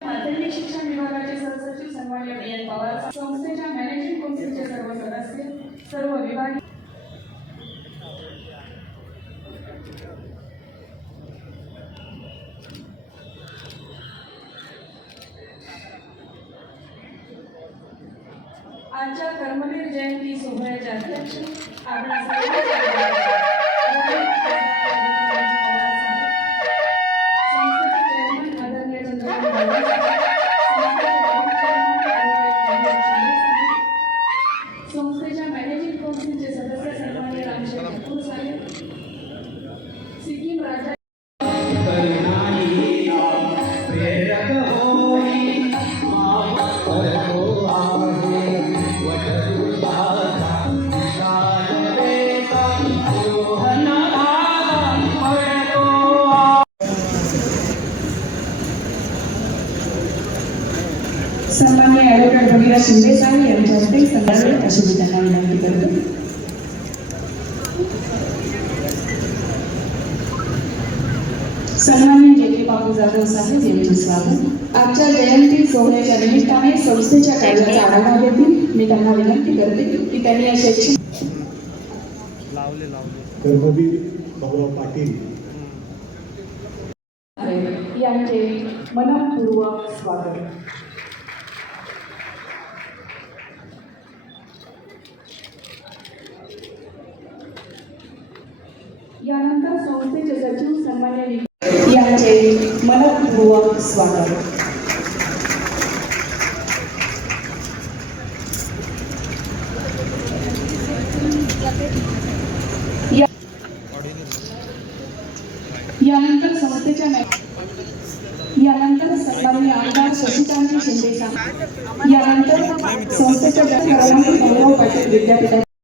माध्यमिक शिक्षण विभागाचे सहसचिव सन्मान्य बी एन पवार संस्थेच्या मॅनेजिंग कौन्सिलचे सर्व सदस्य सर्व विभाग आजच्या कर्मवीर जयंती सोहळ्याचे अध्यक्ष आपण Oh, सन्मान्य ॲडव्होकेट भगीरा शिंदे साहेब यांच्या हस्ते संध्याकाळी अशी मी त्यांना विनंती करते. सन्मान्य जे के बाबू जाधव साहेब यांचे स्वागत. आजच्या जयंती सोहळ्याच्या निमित्ताने संस्थेच्या कार्याचा आढावा घेतील मी त्यांना विनंती करते की त्यांनी या शैक्षणिक पाटील. यांचे मनपूर्वक स्वागत. यानंतर संस्थेचे सचिव सन्मान्य यांचे मनपूर्वक स्वागत. यानंतर संस्थेच्या यानंतर सन्माननीय आमदार शशिकांत शिंदे यानंतर संस्थेच्या गौरव पाटील विद्यापीठाचे